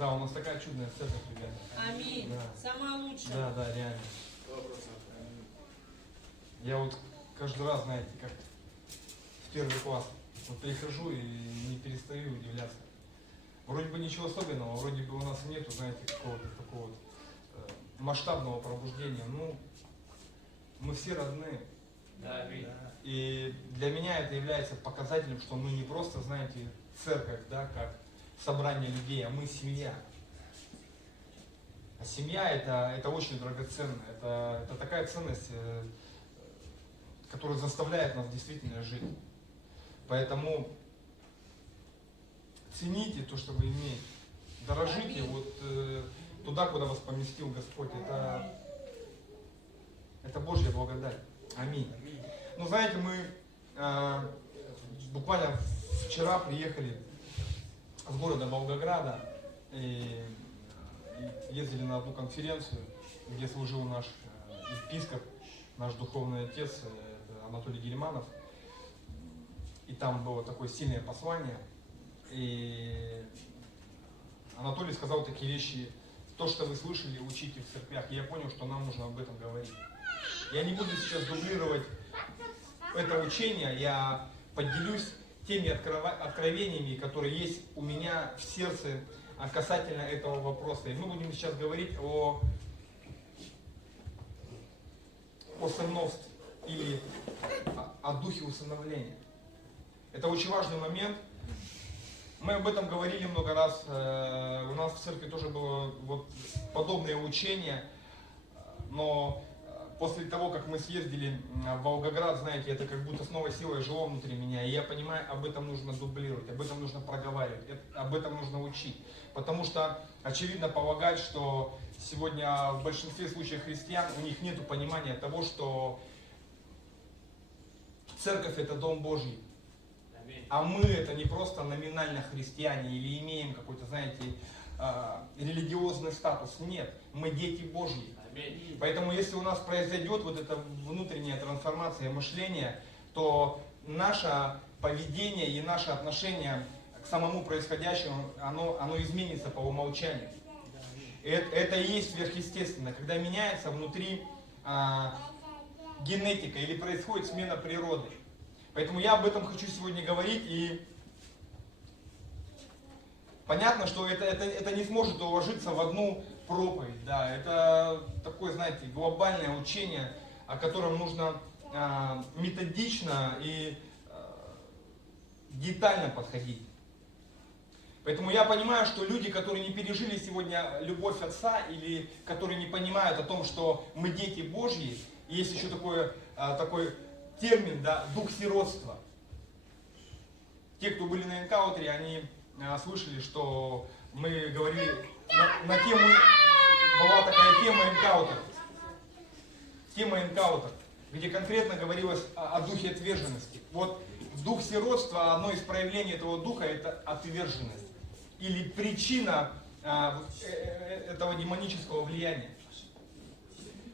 Да, у нас такая чудная церковь, ребята. Аминь. Да. Самая лучшая. Да, да, реально. 100%. Я вот каждый раз, знаете, как в первый класс, вот прихожу и не перестаю удивляться. Вроде бы ничего особенного, вроде бы у нас нету, знаете, какого-то такого вот, масштабного пробуждения. Ну, мы все родные. Да, аминь. И для меня это является показателем, что мы не просто, знаете, церковь, да, как собрание людей, а мы семья. А семья это очень драгоценно. Это такая ценность, которая заставляет нас действительно жить. Поэтому цените то, что вы имеете. Дорожите вот туда, куда вас поместил Господь. Это Божья благодать. Аминь. Ну, знаете, мы буквально вчера приехали с города Волгограда и ездили на одну конференцию, где служил наш епископ, наш духовный отец это Анатолий Гельманов. И там было такое сильное послание. И Анатолий сказал такие вещи: то, что вы слышали, учите в церквях. И я понял, что нам нужно об этом говорить. Я не буду сейчас дублировать это учение, я поделюсь теми откровениями, которые есть у меня в сердце касательно этого вопроса. И мы будем сейчас говорить о сыновстве или о духе усыновления. Это очень важный момент. Мы об этом говорили много раз. У нас в церкви тоже было вот подобное учение, но после того, как мы съездили в Волгоград, знаете, это как будто с новой силой жило внутри меня. И я понимаю, об этом нужно дублировать, об этом нужно проговаривать, об этом нужно учить. Потому что очевидно полагать, что сегодня в большинстве случаев христиан у них нет понимания того, что церковь это Дом Божий. А мы это не просто номинально христиане или имеем какой-то, знаете, религиозный статус. Нет, мы дети Божьи. Поэтому если у нас произойдет вот эта внутренняя трансформация мышления, то наше поведение и наше отношение к самому происходящему, оно изменится по умолчанию. Это и есть сверхъестественно, когда меняется внутри генетика или происходит смена природы. Поэтому я об этом хочу сегодня говорить, и понятно, что это не сможет уложиться в одну проповедь. Да, это такое, знаете, глобальное учение, о котором нужно методично и детально подходить. Поэтому я понимаю, что люди, которые не пережили сегодня любовь Отца, или которые не понимают о том, что мы дети Божьи, есть еще такой термин, да, дух сиротства. Те, кто были на энкаунтере, они слышали, что мы говорили на тему, была такая тема энкаунтер. Тема энкаунтер, где конкретно говорилось о духе отверженности. Вот дух сиротства, одно из проявлений этого духа, это отверженность. Или причина этого демонического влияния.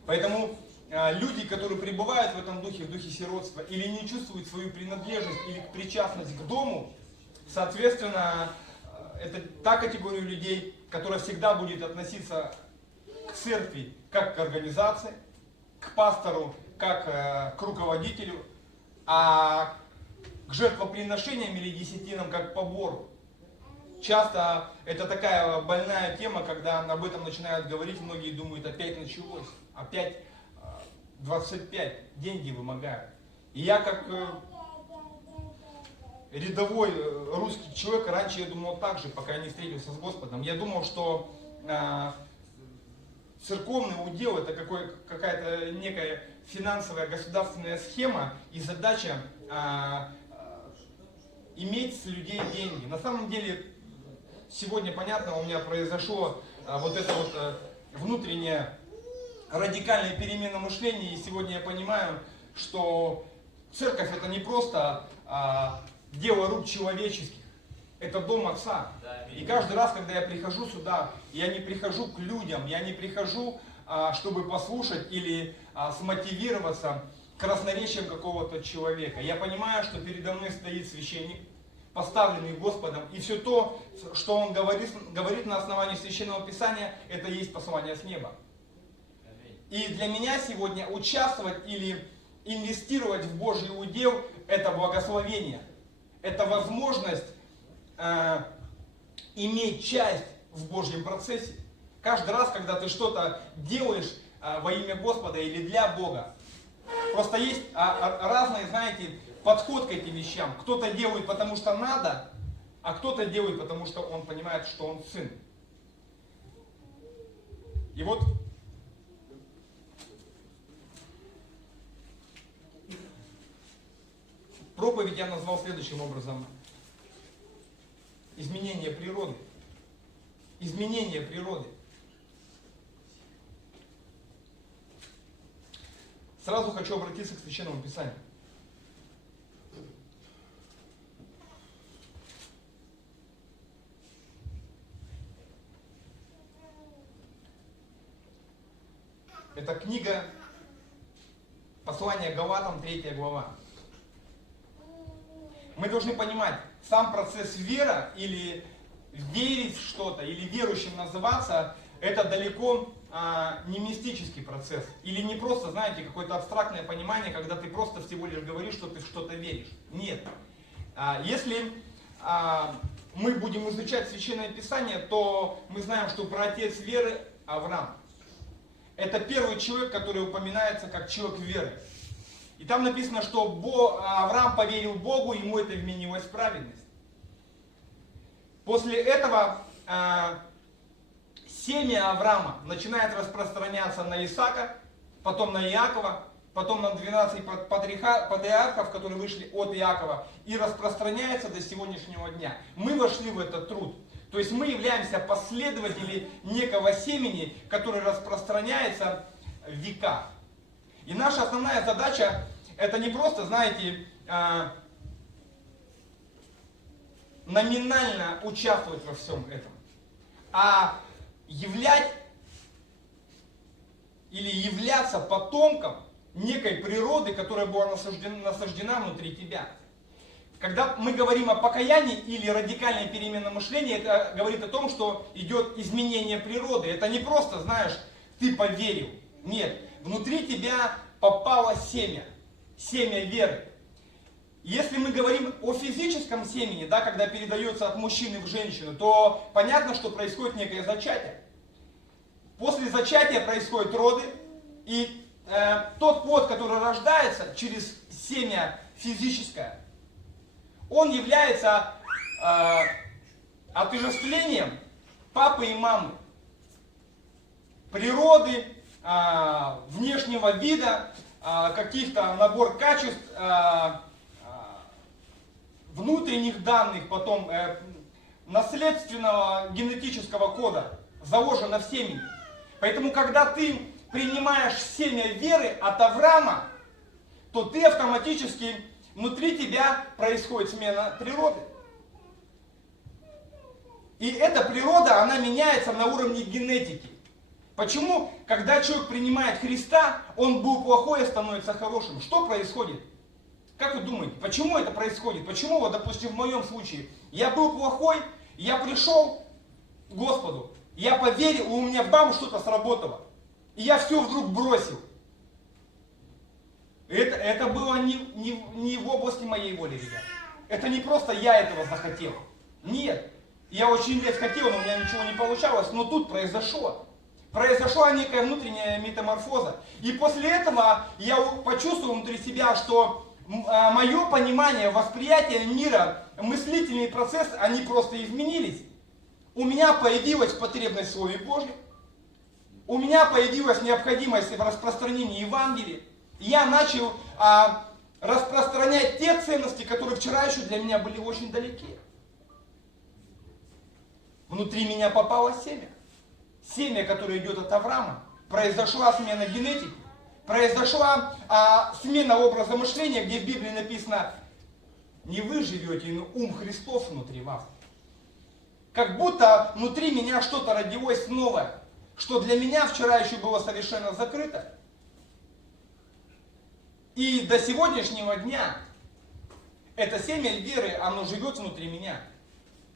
Поэтому люди, которые пребывают в этом духе, в духе сиротства, или не чувствуют свою принадлежность или причастность к дому, соответственно, это та категория людей, которая всегда будет относиться к церкви как к организации, к пастору как к руководителю, а к жертвоприношениям или десятинам как к побору. Часто это такая больная тема, когда об этом начинают говорить, многие думают, опять началось, опять 25, деньги вымогают. И я как рядовой русский человек, раньше я думал так же, пока я не встретился с Господом. Я думал, что церковный удел это какая-то некая финансовая государственная схема и задача иметь с людей деньги. На самом деле, сегодня, понятно, у меня произошло вот это вот внутреннее радикальная перемена мышления, и сегодня я понимаю, что церковь это не просто дело рук человеческих, это дом Отца. И каждый раз, когда я прихожу сюда, я не прихожу к людям, я не прихожу, чтобы послушать или смотивироваться красноречием какого-то человека. Я понимаю, что передо мной стоит священник, поставленный Господом. И все то, что Он говорит на основании Священного Писания, это есть послание с неба. И для меня сегодня участвовать или инвестировать в Божий удел – это благословение. Это возможность иметь часть в Божьем процессе. Каждый раз, когда ты что-то делаешь во имя Господа или для Бога, просто есть разные, знаете, подход к этим вещам. Кто-то делает, потому что надо, а кто-то делает, потому что он понимает, что он сын. И вот проповедь я назвал следующим образом. Изменение природы. Изменение природы. Сразу хочу обратиться к Священному Писанию. Это книга Послание Галатам, 3 глава. Мы должны понимать, сам процесс веры или верить в что-то, или верующим называться, это далеко не мистический процесс. Или не просто, знаете, какое-то абстрактное понимание, когда ты просто всего лишь говоришь, что ты в что-то веришь. Нет. Если мы будем изучать Священное Писание, то мы знаем, что праотец веры Авраам. Это первый человек, который упоминается как человек веры. И там написано, что Авраам поверил Богу, ему это вменилось в праведность. После этого семя Авраама начинает распространяться на Исаака, потом на Иакова, потом на 12 патриархов, которые вышли от Иакова, и распространяется до сегодняшнего дня. Мы вошли в этот труд. То есть мы являемся последователями некого семени, которое распространяется в века. И наша основная задача, это не просто, знаете, номинально участвовать во всем этом, а являть или являться потомком некой природы, которая была насаждена внутри тебя. Когда мы говорим о покаянии или радикальной перемене мышления, это говорит о том, что идет изменение природы. Это не просто, знаешь, ты поверил. Нет, внутри тебя попало семя, семя веры. Если мы говорим о физическом семени, да, когда передается от мужчины в женщину, то понятно, что происходит некое зачатие. После зачатия происходят роды, и тот плод, который рождается через семя физическое, он является отождествлением папы и мамы, природы, внешнего вида, каких-то набор качеств, внутренних данных, потом наследственного генетического кода заложено в семени. Поэтому, когда ты принимаешь семя веры от Авраама, то ты автоматически, внутри тебя происходит смена природы. И эта природа, она меняется на уровне генетики. Почему, когда человек принимает Христа, он был плохой, а становится хорошим? Что происходит? Как вы думаете, почему это происходит? Почему, вот, допустим, в моем случае, я был плохой, я пришел к Господу, я поверил, у меня бам, что-то сработало. И я все вдруг бросил. Это было не в области моей воли, ребят. Это не просто я этого захотел. Нет. Я очень лет хотел, но у меня ничего не получалось. Но тут произошло. Произошла некая внутренняя метаморфоза. И после этого я почувствовал внутри себя, что мое понимание, восприятие мира, мыслительный процесс, они просто изменились. У меня появилась потребность в Слове Божьем. У меня появилась необходимость в распространении Евангелия. Я начал распространять те ценности, которые вчера еще для меня были очень далеки. Внутри меня попало семя. Семя, которое идет от Авраама. Произошла смена генетики. Произошла смена образа мышления, где в Библии написано: не вы живете, но ум Христов внутри вас. Как будто внутри меня что-то родилось новое, что для меня вчера еще было совершенно закрыто. И до сегодняшнего дня это семя веры, оно живет внутри меня.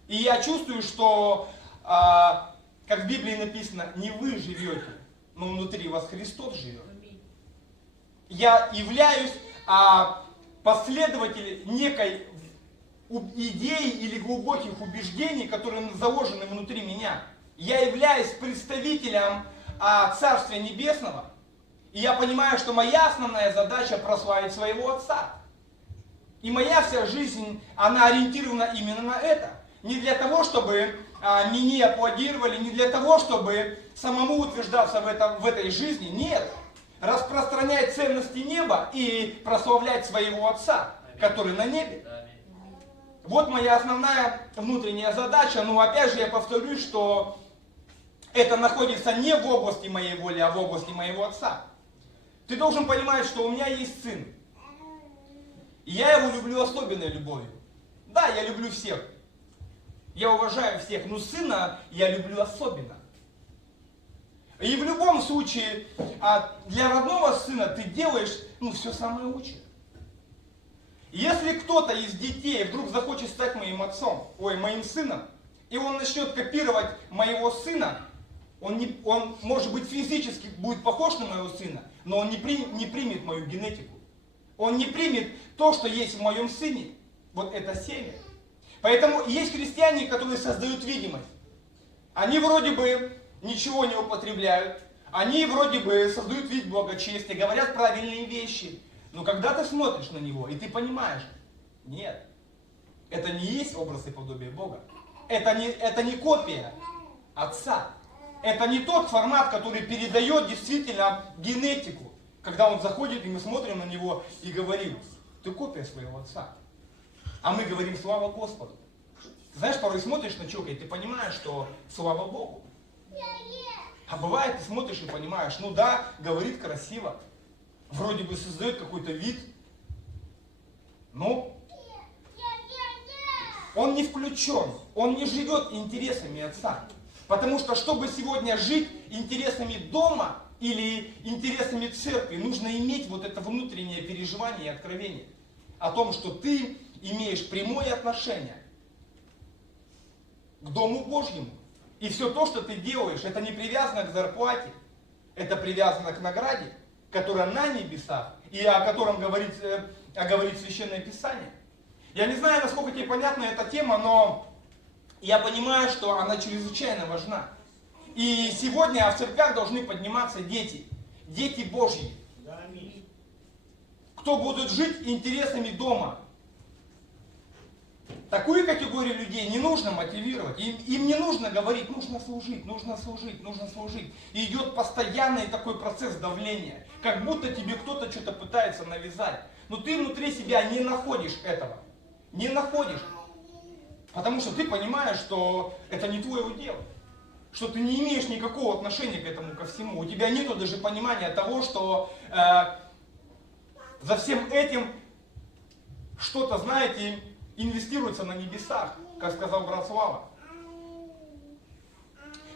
И я чувствую, что, как в Библии написано, не вы живете, но внутри вас Христос живет. Я являюсь последователем некой идеи или глубоких убеждений, которые заложены внутри меня. Я являюсь представителем Царствия Небесного. И я понимаю, что моя основная задача прославить своего Отца. И моя вся жизнь, она ориентирована именно на это. Не для того, чтобы мне аплодировали, не для того, чтобы самому утверждаться в этой жизни. Нет. Распространять ценности неба и прославлять своего Отца, который на небе. Вот моя основная внутренняя задача. Но опять же я повторюсь, что это находится не в области моей воли, а в области моего Отца. Ты должен понимать, что у меня есть сын. И я его люблю особенной любовью. Да, я люблю всех. Я уважаю всех, но сына я люблю особенно. И в любом случае, для родного сына ты делаешь все самое лучшее. Если кто-то из детей вдруг захочет стать моим сыном, и он начнет копировать моего сына, он может быть физически будет похож на моего сына, но он не примет мою генетику. Он не примет то, что есть в моем сыне. Вот это семя. Поэтому есть христиане, которые создают видимость. Они вроде бы ничего не употребляют. Они вроде бы создают вид благочестия, говорят правильные вещи. Но когда ты смотришь на него, и ты понимаешь, нет, это не есть образ и подобие Бога. Это не копия Отца. Это не тот формат, который передает действительно генетику. Когда он заходит, и мы смотрим на него и говорим, ты копия своего Отца. А мы говорим, слава Господу. Ты знаешь, порой смотришь на человека, и ты понимаешь, что слава Богу. А бывает, ты смотришь и понимаешь, говорит красиво. Вроде бы создает какой-то вид. Но он не включен, он не живет интересами Отца. Потому что, чтобы сегодня жить интересами дома или интересами церкви, нужно иметь вот это внутреннее переживание и откровение о том, что ты имеешь прямое отношение к Дому Божьему. И все то, что ты делаешь, это не привязано к зарплате, это привязано к награде, которая на небесах, и о котором говорит Священное Писание. Я не знаю, насколько тебе понятна эта тема, но я понимаю, что она чрезвычайно важна. И сегодня в церквях должны подниматься дети Божьи, кто будут жить интересами дома. Такую категорию людей не нужно мотивировать, им не нужно говорить, нужно служить. И идет постоянный такой процесс давления, как будто тебе кто-то что-то пытается навязать. Но ты внутри себя не находишь этого, не находишь. Потому что ты понимаешь, что это не твое дело. Что ты не имеешь никакого отношения к этому, ко всему. У тебя нет даже понимания того, что за всем этим что-то, знаете, инвестируется на небесах, как сказал брат Слава.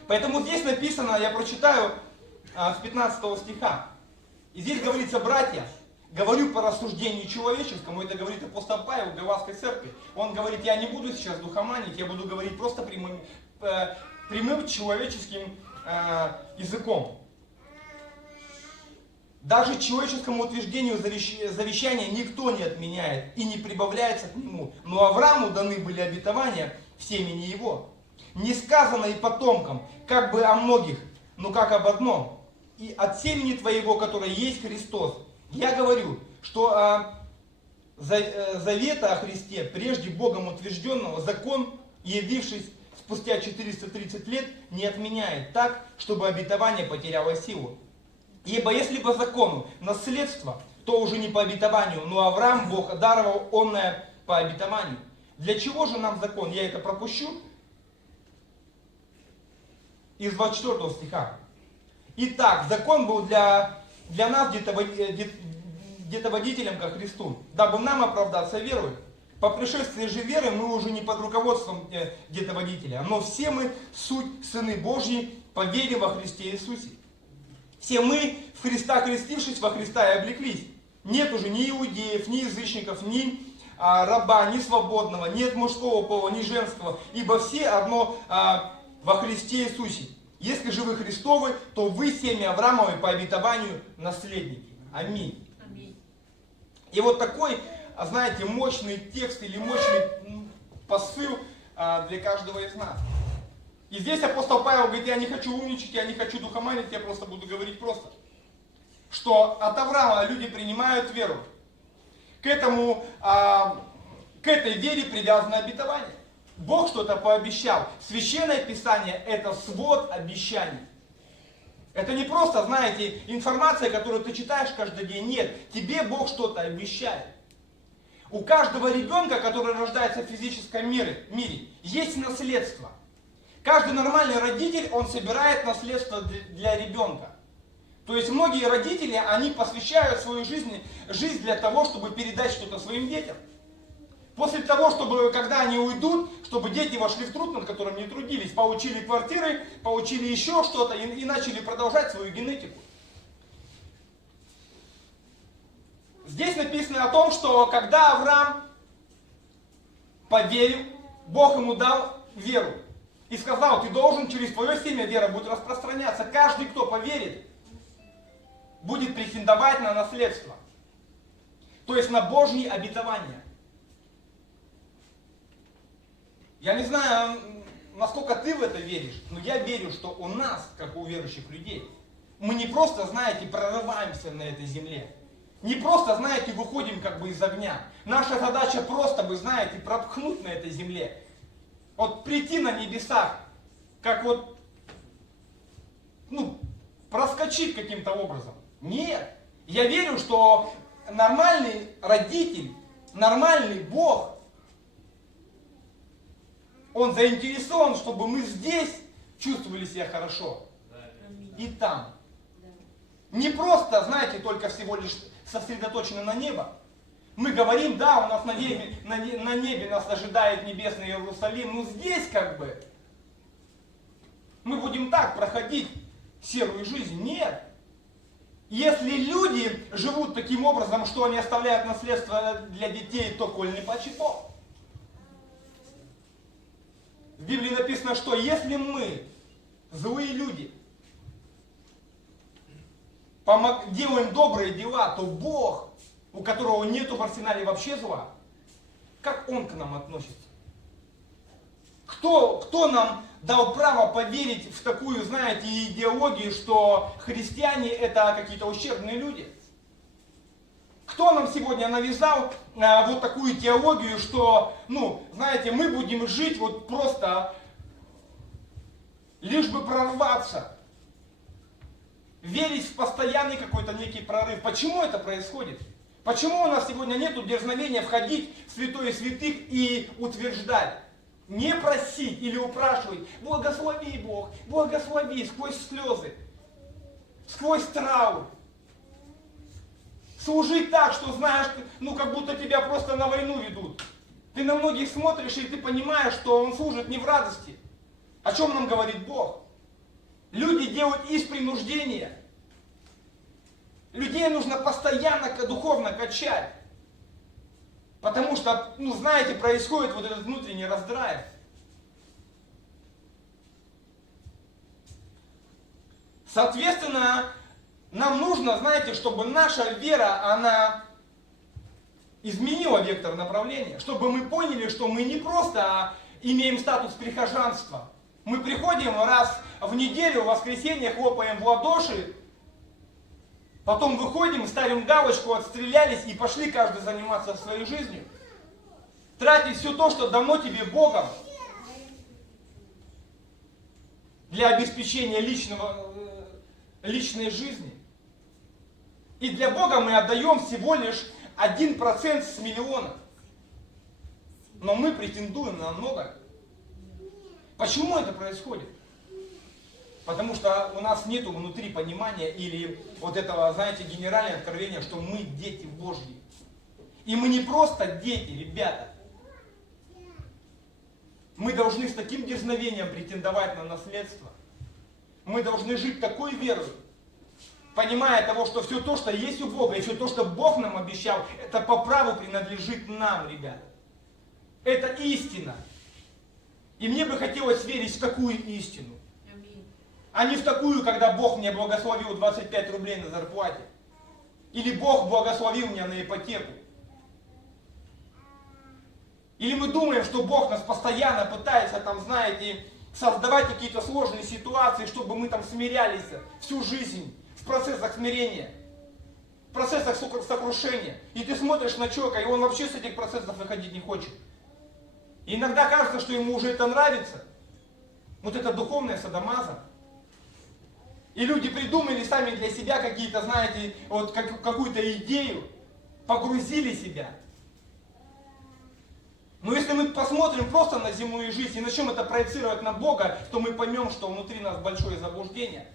Поэтому здесь написано, я прочитаю с 15 стиха. И здесь говорится, братья, говорю по рассуждению человеческому, это говорит апостол Павел в Галатской церкви. Он говорит, я не буду сейчас духоманить, я буду говорить просто прямым человеческим языком. Даже человеческому утверждению завещания никто не отменяет и не прибавляется к нему. Но Аврааму даны были обетования в семени его. Не сказано и потомкам, как бы о многих, но как об одном. И от семени твоего, которое есть Христос. Я говорю, что завета о Христе, прежде Богом утвержденного, закон, явившись спустя 430 лет, не отменяет так, чтобы обетование потеряло силу. Ибо если по закону наследство, то уже не по обетованию, но Авраам Бог даровал онное по обетованию. Для чего же нам закон? Я это пропущу. Из 24 стиха. Итак, закон был для нас детоводителем ко Христу, дабы нам оправдаться верой. По пришествии же веры мы уже не под руководством детоводителя, но все мы суть сыны Божьи по вере во Христе Иисусе. Все мы в Христа крестившись, во Христа и облеклись. Нет уже ни иудеев, ни язычников, ни раба, ни свободного, нет мужского пола, ни женского, ибо все одно во Христе Иисусе. Если же вы Христовы, то вы семя Авраамовы по обетованию наследники. Аминь. Аминь. И вот такой, знаете, мощный текст или мощный посыл для каждого из нас. И здесь апостол Павел говорит, я не хочу умничать, я не хочу духоманить, я просто буду говорить просто. Что от Авраама люди принимают веру. К этой вере привязано обетование. Бог что-то пообещал. Священное Писание – это свод обещаний. Это не просто, знаете, информация, которую ты читаешь каждый день. Нет, тебе Бог что-то обещает. У каждого ребенка, который рождается в физическом мире, есть наследство. Каждый нормальный родитель, он собирает наследство для ребенка. То есть многие родители, они посвящают свою жизнь для того, чтобы передать что-то своим детям. После того, чтобы, когда они уйдут, чтобы дети вошли в труд, над которым не трудились, получили квартиры, получили еще что-то и начали продолжать свою генетику. Здесь написано о том, что когда Авраам поверил, Бог ему дал веру. И сказал, ты должен, через твое семя вера будет распространяться. Каждый, кто поверит, будет претендовать на наследство. То есть на Божьи обетования. Я не знаю, насколько ты в это веришь, но я верю, что у нас, как у верующих людей, мы не просто, знаете, прорываемся на этой земле. Не просто, знаете, выходим как бы из огня. Наша задача просто, вы знаете, пропхнуть на этой земле. Вот прийти на небесах, как вот, проскочить каким-то образом. Нет. Я верю, что нормальный родитель, нормальный Бог, Он заинтересован, чтобы мы здесь чувствовали себя хорошо. И там. Не просто, знаете, только всего лишь сосредоточены на небо. Мы говорим, да, у нас на небе нас ожидает небесный Иерусалим, но здесь как бы мы будем так проходить серую жизнь. Нет. Если люди живут таким образом, что они оставляют наследство для детей, то коль не почитал. В Библии написано, что если мы, злые люди, делаем добрые дела, то Бог, у которого нету в арсенале вообще зла, как Он к нам относится? Кто нам дал право поверить в такую, знаете, идеологию, что христиане это какие-то ущербные люди? Кто нам сегодня навязал вот такую теологию, что, знаете, мы будем жить вот просто, лишь бы прорваться, верить в постоянный какой-то некий прорыв. Почему это происходит? Почему у нас сегодня нет дерзновения входить в святое святых и утверждать? Не просить или упрашивать, благослови Бог, благослови сквозь слезы, сквозь траур. Служить так, что знаешь, как будто тебя просто на войну ведут. Ты на многих смотришь, и ты понимаешь, что он служит не в радости. О чем нам говорит Бог? Люди делают из принуждения. Людей нужно постоянно духовно качать. Потому что, знаете, происходит вот этот внутренний раздрайв. Соответственно, нам нужно, знаете, чтобы наша вера, она изменила вектор направления. Чтобы мы поняли, что мы не просто имеем статус прихожанства. Мы приходим раз в неделю, в воскресенье, хлопаем в ладоши, потом выходим, ставим галочку, отстрелялись и пошли каждый заниматься своей жизнью. Тратить все то, что дано тебе Богом для обеспечения личной жизни. И для Бога мы отдаем всего лишь 1% с миллиона. Но мы претендуем на много. Почему это происходит? Потому что у нас нет внутри понимания или вот этого, знаете, генерального откровения, что мы дети Божьи. И мы не просто дети, ребята. Мы должны с таким дерзновением претендовать на наследство. Мы должны жить такой верой, понимая того, что все то, что есть у Бога, и все то, что Бог нам обещал, это по праву принадлежит нам, ребята. Это истина. И мне бы хотелось верить в такую истину. А не в такую, когда Бог мне благословил 25 рублей на зарплате. Или Бог благословил меня на ипотеку. Или мы думаем, что Бог нас постоянно пытается, там, знаете, создавать какие-то сложные ситуации, чтобы мы там смирялись всю жизнь в процессах смирения, в процессах сокрушения. И ты смотришь на человека, и он вообще с этих процессов выходить не хочет. И иногда кажется, что ему уже это нравится. Вот это духовная садомаза. И люди придумали сами для себя какие-то, знаете, вот какую-то идею, погрузили себя. Но если мы посмотрим просто на земную жизнь и начнем это проецировать на Бога, то мы поймем, что внутри нас большое заблуждение.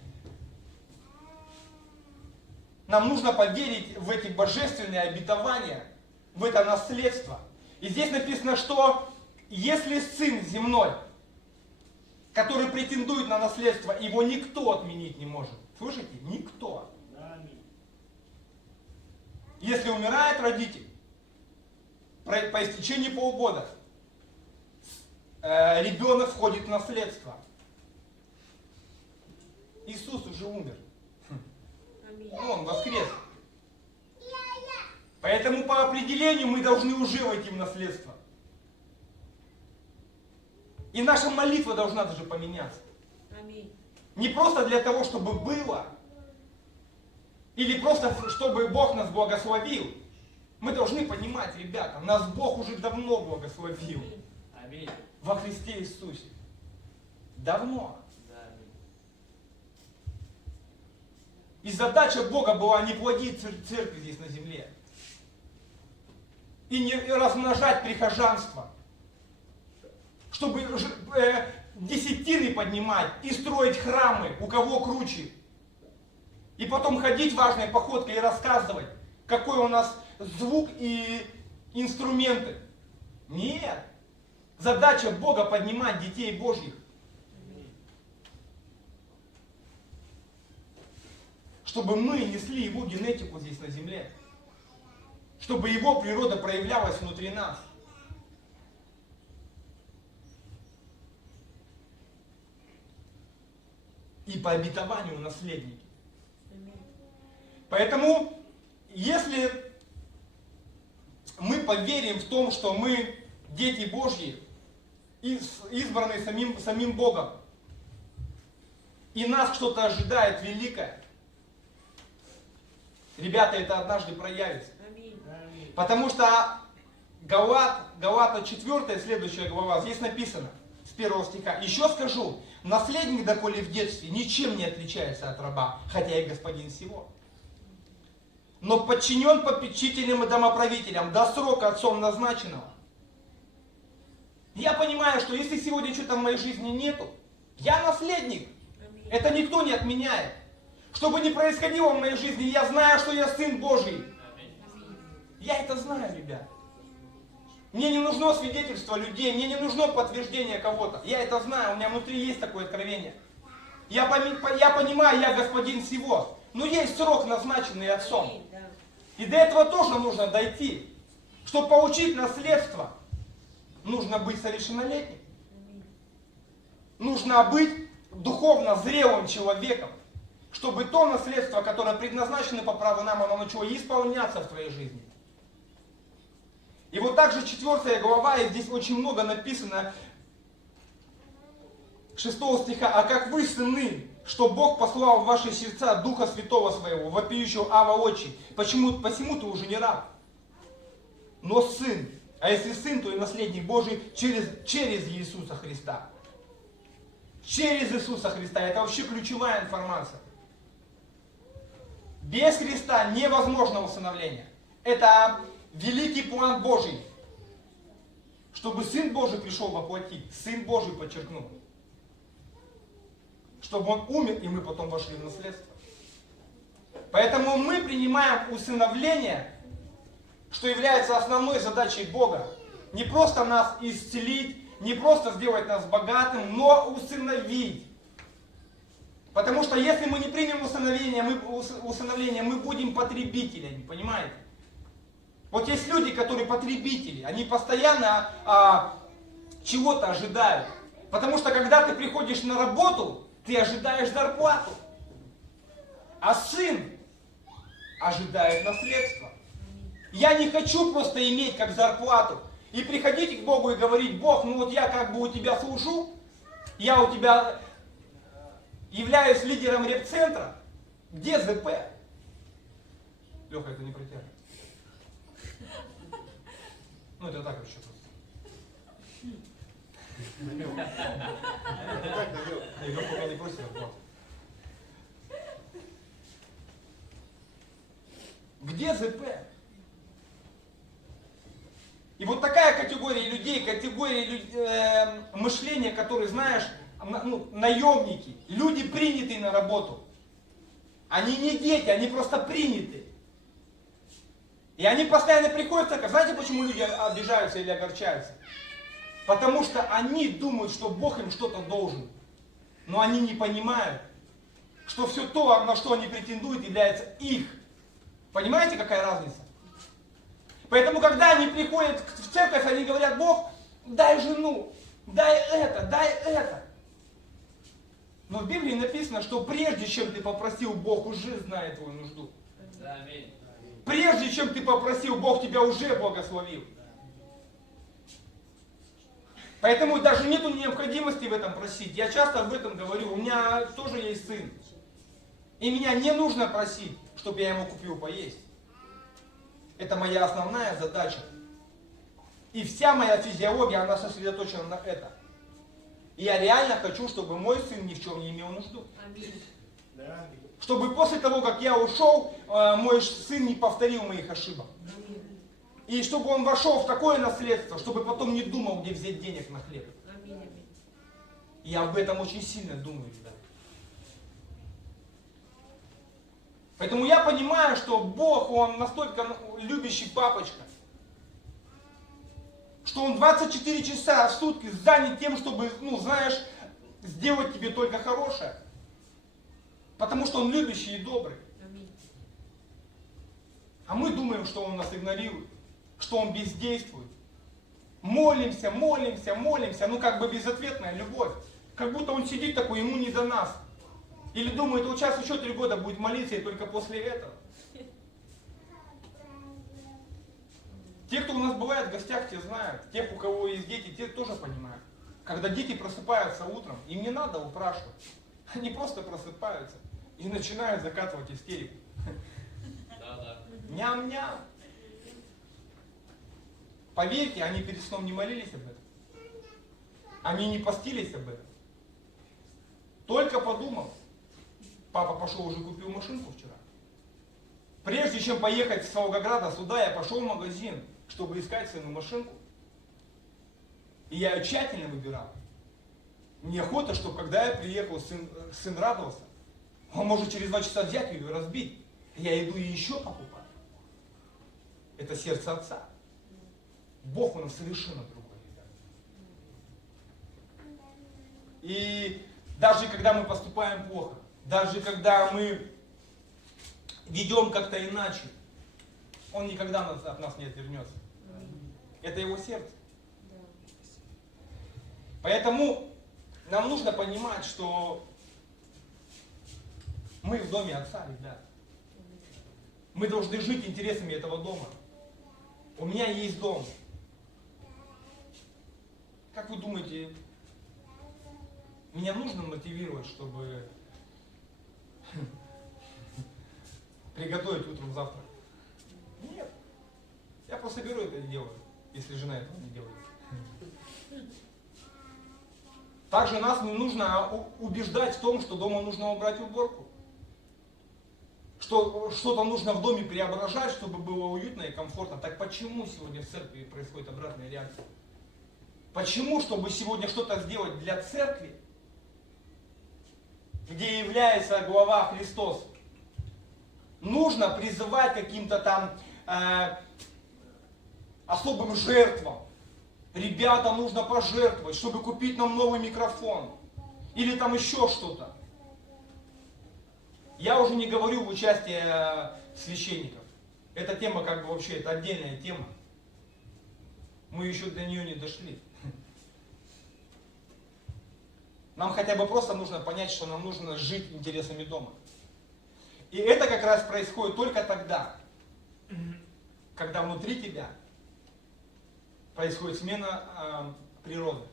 Нам нужно поверить в эти божественные обетования, в это наследство. И здесь написано, что если сын земной, который претендует на наследство, его никто отменить не может. Слышите? Никто. Если умирает родитель, по истечении полугода ребенок входит в наследство. Иисус уже умер. Он воскрес. Поэтому по определению мы должны уже войти в наследство. И наша молитва должна даже поменяться. Не просто для того, чтобы было, или просто чтобы Бог нас благословил. Мы должны понимать, ребята, нас Бог уже давно благословил. Аминь. Во Христе Иисусе. Давно. И задача Бога была не плодить церковь здесь на земле. И не размножать прихожанство. Чтобы десятины поднимать и строить храмы, у кого круче. И потом ходить важной походкой и рассказывать, какой у нас звук и инструменты. Нет. Задача Бога поднимать детей Божьих. Чтобы мы несли Его генетику здесь на земле. Чтобы Его природа проявлялась внутри нас. И по обетованию наследники. Поэтому, если мы поверим в том, что мы дети Божьи, избранные самим Богом, и нас что-то ожидает великое, ребята, это однажды проявится. Потому что Галата 4, следующая глава, здесь написано, с 1 стиха. Еще скажу, наследник, доколе в детстве, ничем не отличается от раба, хотя и господин всего. Но подчинен попечителям и домоправителям до срока отцом назначенного. Я понимаю, что если сегодня что-то в моей жизни нету, я наследник. Это никто не отменяет. Что бы ни происходило в моей жизни, я знаю, что я сын Божий. Я это знаю, ребят. Мне не нужно свидетельство людей, мне не нужно подтверждение кого-то. Я это знаю, у меня внутри есть такое откровение. Я понимаю, я господин всего. Но есть срок, назначенный отцом. И до этого тоже нужно дойти. Чтобы получить наследство, нужно быть совершеннолетним. Нужно быть духовно зрелым человеком. Чтобы то наследство, которое предназначено по праву нам, оно начало исполняться в твоей жизни. И вот также 4 глава, и здесь очень много написано, 6 стиха. А как вы, сыны, что Бог послал в ваши сердца Духа Святого Своего, вопиющего Ава Отче, посему ты уже не раб, но сын. А если сын, то и наследник Божий через Иисуса Христа. Через Иисуса Христа. Это вообще ключевая информация. Без Христа невозможно усыновление. Это великий план Божий. Чтобы Сын Божий пришел воплотить. Сын Божий, подчеркну. Чтобы Он умер, и мы потом вошли в наследство. Поэтому мы принимаем усыновление, что является основной задачей Бога. Не просто нас исцелить, не просто сделать нас богатым, но усыновить. Потому что если мы не примем усыновление, мы будем потребителями, понимаете? Вот есть люди, которые потребители, они постоянно чего-то ожидают. Потому что когда ты приходишь на работу, ты ожидаешь зарплату. А сын ожидает наследство. Я не хочу просто иметь как зарплату. И приходите к Богу и говорить: Бог, ну вот я как бы у тебя служу, я у тебя являюсь лидером репцентра. Где ЗП? Леха, это не про тебя. Ну это так еще просто. Леха меня не просит зарплату. Где ЗП? И вот такая категория людей, категория мышления, которые, знаешь, наемники, люди, принятые на работу. Они не дети, они просто приняты. И они постоянно приходят в церковь. Знаете, почему люди обижаются или огорчаются? Потому что они думают, что Бог им что-то должен. Но они не понимают, что все то, на что они претендуют, является их. Понимаете, какая разница? Поэтому, когда они приходят в церковь, они говорят: Бог, дай жену, дай это, дай это. Но в Библии написано, что прежде чем ты попросил, Бог уже знает твою нужду. Прежде чем ты попросил, Бог тебя уже благословил. Поэтому даже нет необходимости в этом просить. Я часто об этом говорю. У меня тоже есть сын. И меня не нужно просить, чтобы я ему купил поесть. Это моя основная задача. И вся моя физиология, она сосредоточена на этом. И я реально хочу, чтобы мой сын ни в чем не имел нужду. Чтобы после того, как я ушел, мой сын не повторил моих ошибок. И чтобы он вошел в такое наследство, чтобы потом не думал, где взять денег на хлеб. И я об этом очень сильно думаю. Да. Поэтому я понимаю, что Бог, Он настолько любящий папочка, что Он 24 часа в сутки занят тем, чтобы, сделать тебе только хорошее. Потому что Он любящий и добрый. А мы думаем, что Он нас игнорирует, что Он бездействует. Молимся, молимся, молимся, как бы безответная любовь. Как будто Он сидит такой, ему не до нас. Или думает: вот сейчас еще 3 года будет молиться, и только после этого. Те, кто у нас бывает в гостях, те знают. Те, у кого есть дети, те тоже понимают. Когда дети просыпаются утром, им не надо упрашивать. Они просто просыпаются и начинают закатывать истерику. Ням-ням. Поверьте, они перед сном не молились об этом. Они не постились об этом. Только подумал. Папа пошел, уже купил машинку вчера. Прежде чем поехать с Волгограда сюда, я пошел в магазин, чтобы искать свою машинку. И я ее тщательно выбирал. Мне охота, чтобы когда я приехал, сын радовался. Он может через 2 часа взять ее и разбить. Я иду и еще покупать. Это сердце отца. Бог у нас совершенно другой. И даже когда мы поступаем плохо, даже когда мы ведем как-то иначе, Он никогда от нас не отвернется. Это Его сердце. Поэтому нам нужно понимать, что мы в доме Отца, ребят. Мы должны жить интересами этого дома. У меня есть дом. Как вы думаете, меня нужно мотивировать, чтобы приготовить утром завтрак? Нет. Я просто беру это и делаю, если жена этого не делает. Также нас не нужно убеждать в том, что дома нужно убрать уборку. Что что-то нужно в доме преображать, чтобы было уютно и комфортно. Так почему сегодня в церкви происходит обратная реакция? Почему, чтобы сегодня что-то сделать для церкви, где является глава Христос, нужно призывать каким-то там особым жертвам? Ребята, нужно пожертвовать, чтобы купить нам новый микрофон. Или там еще что-то. Я уже не говорю в участии священников. Эта тема как бы вообще, это отдельная тема. Мы еще до нее не дошли. Нам хотя бы просто нужно понять, что нам нужно жить интересами дома. И это как раз происходит только тогда, когда внутри тебя происходит смена природы.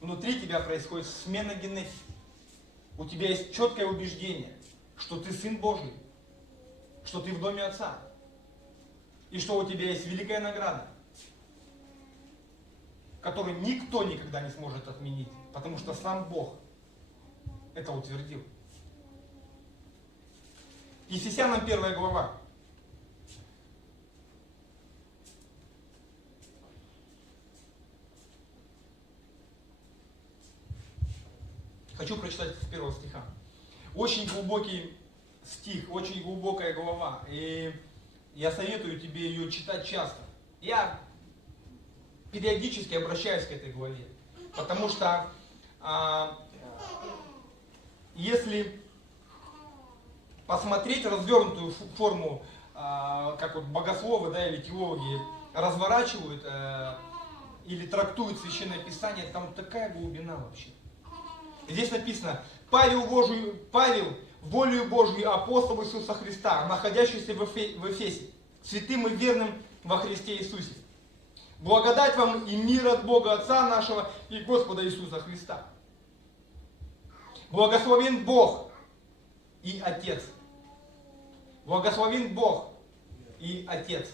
Внутри тебя происходит смена генетики. У тебя есть четкое убеждение, что ты сын Божий, что ты в доме Отца. И что у тебя есть великая награда, которую никто никогда не сможет отменить, потому что сам Бог это утвердил. Ефесянам 1 глава. Хочу прочитать с 1 стиха. Очень глубокий стих, очень глубокая глава. И я советую тебе ее читать часто. Я периодически обращаюсь к этой главе. Потому что если посмотреть развернутую форму, как вот богословы, да, или теологи разворачивают или трактуют Священное Писание, там такая глубина вообще. Здесь написано: Павел, волею Божию, апостол Иисуса Христа, находящийся в Эфесе, святым и верным во Христе Иисусе. Благодать вам и мир от Бога Отца нашего и Господа Иисуса Христа. Благословен Бог и Отец. Благословен Бог и Отец.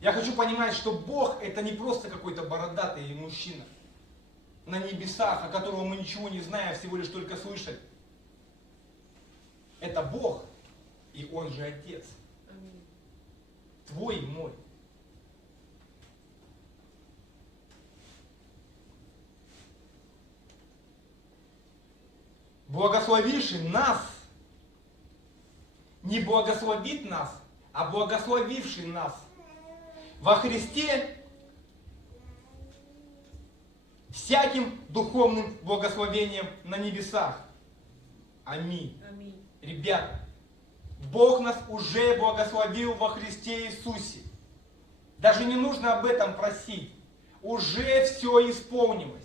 Я хочу понимать, что Бог это не просто какой-то бородатый мужчина на небесах, о котором мы ничего не знаем, всего лишь только слышали. Это Бог, и Он же Отец. Твой и мой. Благословивший нас, не благословит нас, а благословивший нас во Христе всяким духовным благословением на небесах. Аминь. Аминь. Ребята, Бог нас уже благословил во Христе Иисусе. Даже не нужно об этом просить. Уже все исполнилось.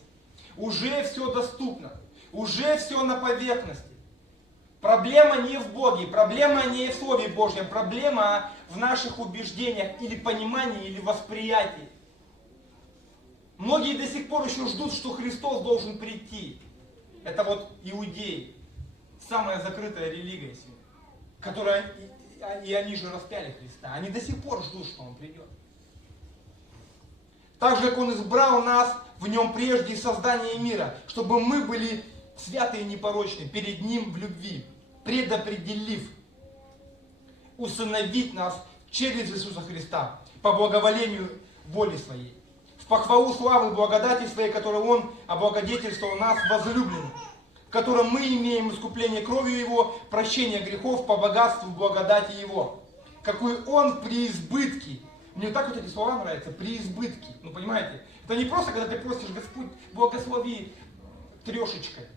Уже все доступно. Уже все на поверхности. Проблема не в Боге, проблема не в Слове Божьем, проблема в наших убеждениях или понимании, или восприятии. Многие до сих пор еще ждут, что Христос должен прийти. Это вот иудеи, самая закрытая религия сегодня, которая, и они же распяли Христа, они до сих пор ждут, что Он придет. Так же, как Он избрал нас в Нем прежде создания мира, чтобы мы были святы и непорочны перед Ним в любви, предопределив усыновить нас через Иисуса Христа по благоволению воли Своей, в похвалу славы и благодати Своей, которую Он облагодетельствовал нас возлюбленным, в котором мы имеем искупление кровью Его, прощение грехов по богатству благодати Его, какую Он при избытке. Мне так вот эти слова нравятся, при избытке. Ну понимаете, это не просто, когда ты просишь: Господь, благослови трешечкой.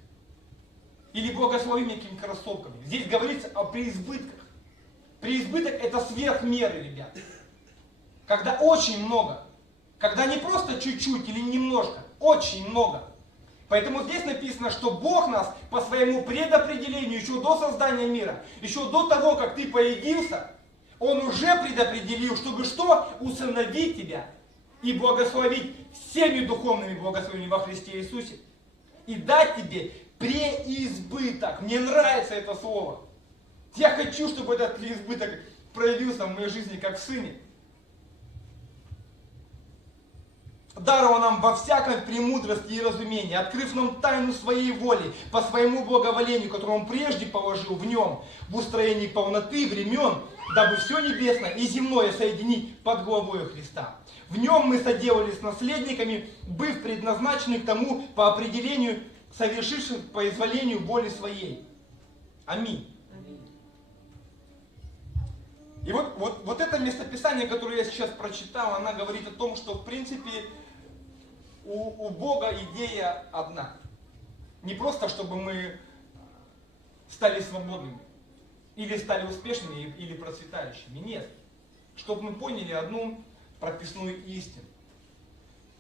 Или благослови меня какими-то кроссовками. Здесь говорится о преизбытках. Преизбыток это сверх меры, ребят. Когда очень много. Когда не просто чуть-чуть или немножко, очень много. Поэтому здесь написано, что Бог нас по своему предопределению еще до создания мира, еще до того, как ты появился, Он уже предопределил, чтобы что? Усыновить тебя и благословить всеми духовными благословениями во Христе Иисусе. И дать тебе преизбыток. Мне нравится это слово. Я хочу, чтобы этот преизбыток проявился в моей жизни как в сыне. Даровал нам во всякой премудрости и разумении, открыв нам тайну своей воли, по своему благоволению, которое Он прежде положил в Нем, в устроении полноты времен, дабы все небесное и земное соединить под главою Христа. В Нем мы соделались наследниками, быв предназначены к тому по определению, совершившим по изволению воли Своей. Аминь. И вот это местописание, которое я сейчас прочитал, она говорит о том, что в принципе у Бога идея одна. Не просто, чтобы мы стали свободными, или стали успешными, или процветающими. Нет. Чтобы мы поняли одну прописную истину.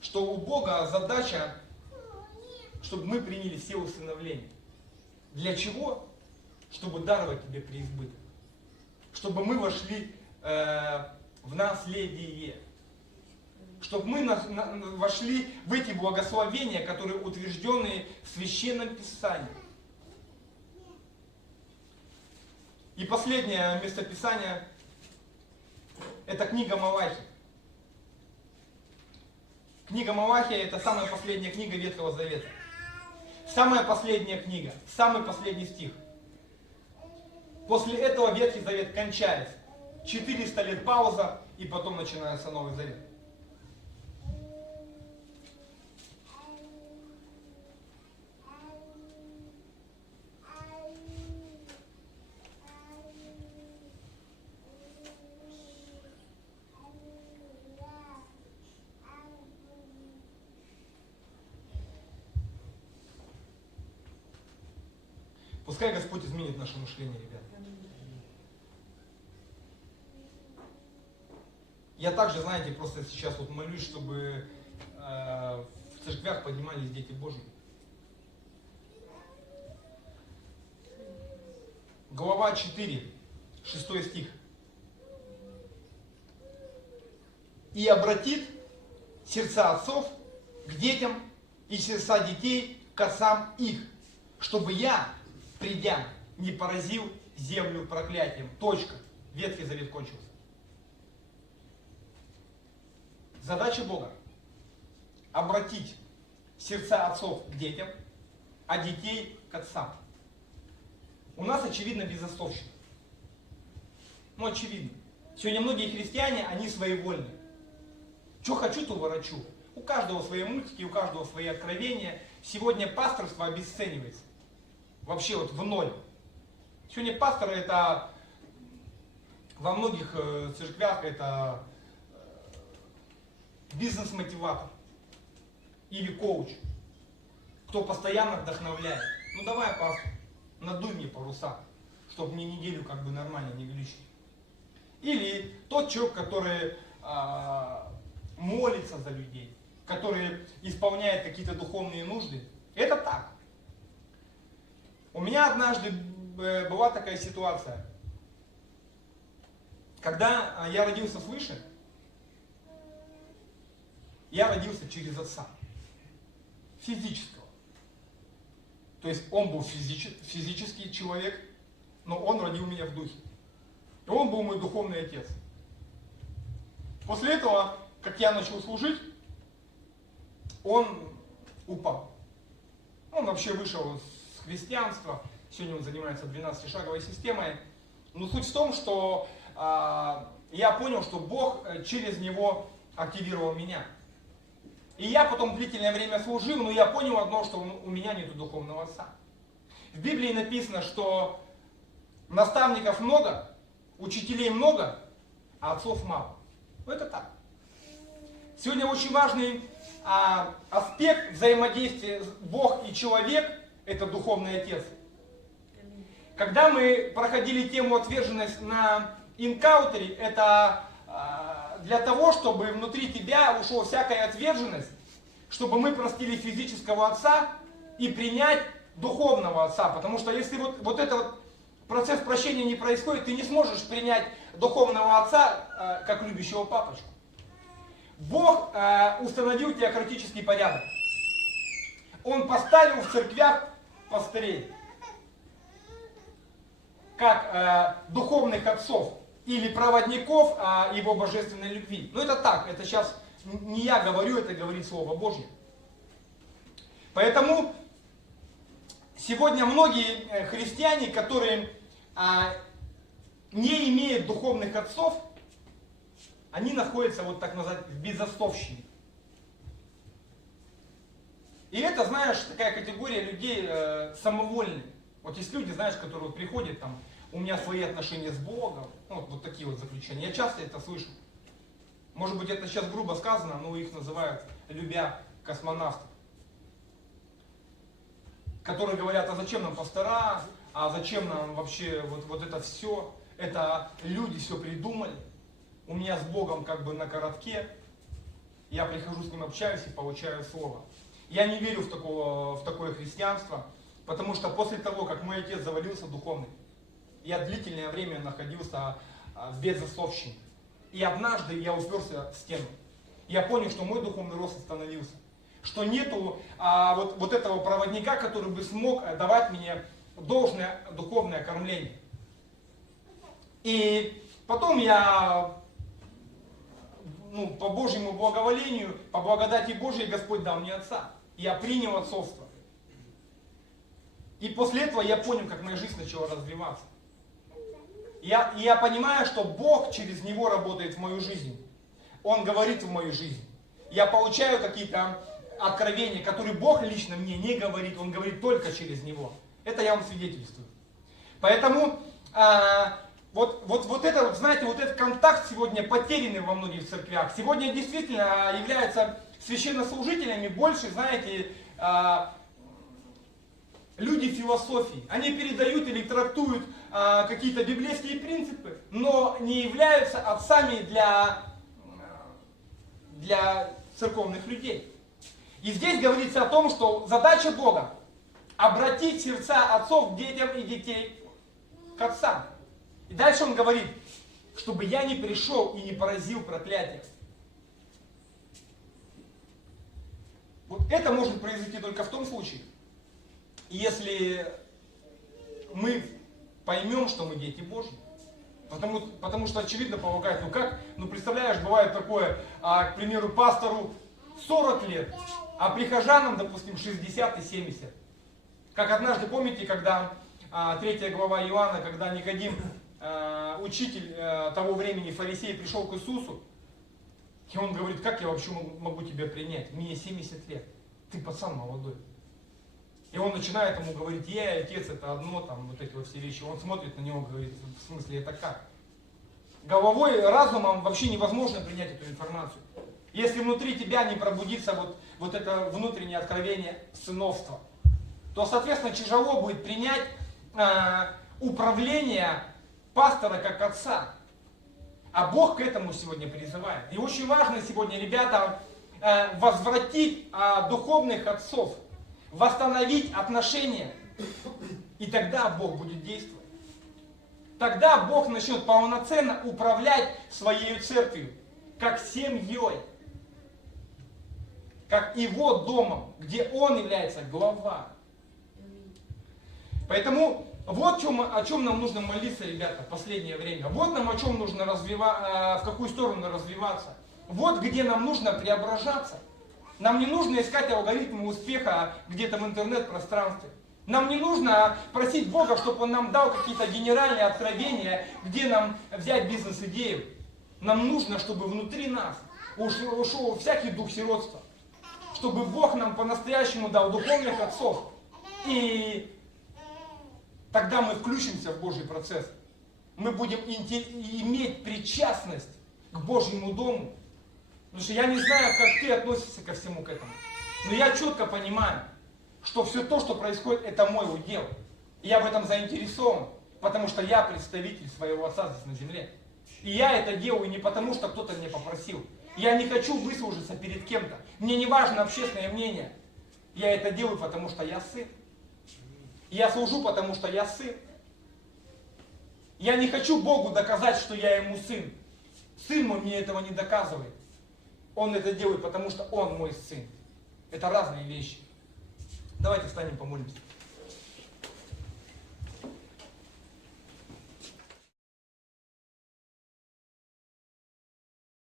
Что у Бога задача, чтобы мы приняли все усыновления. Для чего? Чтобы даровать тебе преизбыток. Чтобы мы вошли в наследие. Чтобы мы вошли в эти благословения, которые утверждены в Священном Писании. И последнее местописание – это книга Малахии. Книга Малахия – это самая последняя книга Ветхого Завета. Самая последняя книга, самый последний стих. После этого Ветхий Завет кончается. 400 лет пауза, и потом начинается Новый Завет. Пускай Господь изменит наше мышление, ребят. Я также, знаете, просто сейчас вот молюсь, чтобы в церквях поднимались дети Божьи. Глава 4, 6 стих. «И обратит сердца отцов к детям и сердца детей к отцам их, чтобы я, придя, не поразил землю проклятием». Точка. Ветхий Завет кончился. Задача Бога – обратить сердца отцов к детям, а детей к отцам. У нас, очевидно, безотцовщина. Ну, очевидно. Сегодня многие христиане, они своевольны. Что хочу, то ворочу. У каждого свои мультики, у каждого свои откровения. Сегодня пасторство обесценивается. Вообще вот в ноль. Сегодня пасторы это во многих церквях это бизнес-мотиватор или коуч, кто постоянно вдохновляет. Ну давай, пастор, надуй мне паруса, чтобы мне неделю как бы нормально не глючить. Или тот человек, который молится за людей, который исполняет какие-то духовные нужды. Это так. У меня однажды была такая ситуация, когда я родился свыше, я родился через отца, физического. То есть он был физический человек, но он родил меня в духе. И он был мой духовный отец. После этого, как я начал служить, он упал. Он вообще вышел с христианства. Сегодня он занимается 12-шаговой системой. Но суть в том, что я понял, что Бог через него активировал меня. И я потом длительное время служил, но я понял одно, что у меня нет духовного отца. В Библии написано, что наставников много, учителей много, а отцов мало. Ну это так. Сегодня очень важный аспект взаимодействия Бог и человек – это духовный отец. Когда мы проходили тему отверженность на инкаутере, это для того, чтобы внутри тебя ушла всякая отверженность, чтобы мы простили физического отца и принять духовного отца. Потому что если вот этот процесс прощения не происходит, ты не сможешь принять духовного отца как любящего папочку. Бог установил теократический порядок. Он поставил в церквях пастырей как духовных отцов или проводников его божественной любви. Но это так, это сейчас не я говорю, это говорит Слово Божье. Поэтому сегодня многие христиане, которые не имеют духовных отцов, они находятся, вот так называть, в безотцовщине. И это, знаешь, такая категория людей самовольных. Вот есть люди, знаешь, которые приходят там, у меня свои отношения с Богом, вот такие вот заключения. Я часто это слышу. Может быть, это сейчас грубо сказано, но их называют любя космонавтов. Которые говорят, а зачем нам пастора, а зачем нам вообще вот это все, это люди все придумали, у меня с Богом как бы на коротке, я прихожу с Ним, общаюсь и получаю Слово. Я не верю в такое христианство, потому что после того, как мой отец завалился духовный, я длительное время находился в безусловщине. И однажды я уперся в стену. Я понял, что мой духовный рост остановился. Что нету вот этого проводника, который бы смог давать мне должное духовное кормление. И потом я, по Божьему благоволению, по благодати Божьей, Господь дал мне отца. Я принял отцовство. И после этого я понял, как моя жизнь начала развиваться. Я понимаю, что Бог через него работает в мою жизнь. Он говорит в мою жизнь. Я получаю какие-то откровения, которые Бог лично мне не говорит. Он говорит только через него. Это я вам свидетельствую. Поэтому вот этот контакт сегодня потерянный во многих церквях. Сегодня действительно являются священнослужителями больше, знаете, люди философии. Они передают или трактуют какие-то библейские принципы, но не являются отцами для церковных людей. И здесь говорится о том, что задача Бога обратить сердца отцов к детям и детей к отцам. И дальше он говорит, чтобы я не пришел и не поразил проклятие. Вот это может произойти только в том случае, если мы поймем, что мы дети Божьи. Потому что очевидно помогает. Представляешь, бывает такое, к примеру, пастору 40 лет, а прихожанам, допустим, 60 и 70. Как однажды, помните, когда 3 глава Иоанна, когда Никодим, учитель того времени, фарисей, пришел к Иисусу, и он говорит, как я вообще могу тебя принять? Мне 70 лет, ты пацан молодой. И он начинает ему говорить, я и отец это одно, там вот эти вот все вещи. Он смотрит на него и говорит, в смысле это как? Головой, разумом вообще невозможно принять эту информацию. Если внутри тебя не пробудится вот это внутреннее откровение сыновства, то, соответственно, тяжело будет принять управление пастора как отца. А Бог к этому сегодня призывает. И очень важно сегодня, ребята, возвратить духовных отцов, восстановить отношения. И тогда Бог будет действовать. Тогда Бог начнет полноценно управлять своей церковью, как семьей, как его домом, где он является глава. Поэтому вот о чем нам нужно молиться, ребята, в последнее время. Вот нам о чем нужно в какую сторону развиваться. Вот где нам нужно преображаться. Нам не нужно искать алгоритмы успеха где-то в интернет-пространстве. Нам не нужно просить Бога, чтобы Он нам дал какие-то генеральные откровения, где нам взять бизнес-идею. Нам нужно, чтобы внутри нас ушел всякий дух сиротства. Чтобы Бог нам по-настоящему дал духовных отцов. И тогда мы включимся в Божий процесс. Мы будем иметь причастность к Божьему дому. Потому что я не знаю, как ты относишься ко всему к этому. Но я четко понимаю, что все то, что происходит, это мой удел. И я в этом заинтересован, потому что я представитель своего Отца здесь на земле. И я это делаю не потому, что кто-то меня попросил. Я не хочу выслужиться перед кем-то. Мне не важно общественное мнение. Я это делаю, потому что я сын. Я служу, потому что я сын. Я не хочу Богу доказать, что я ему сын. Сын мой мне этого не доказывает. Он это делает, потому что он мой сын. Это разные вещи. Давайте встанем, помолимся.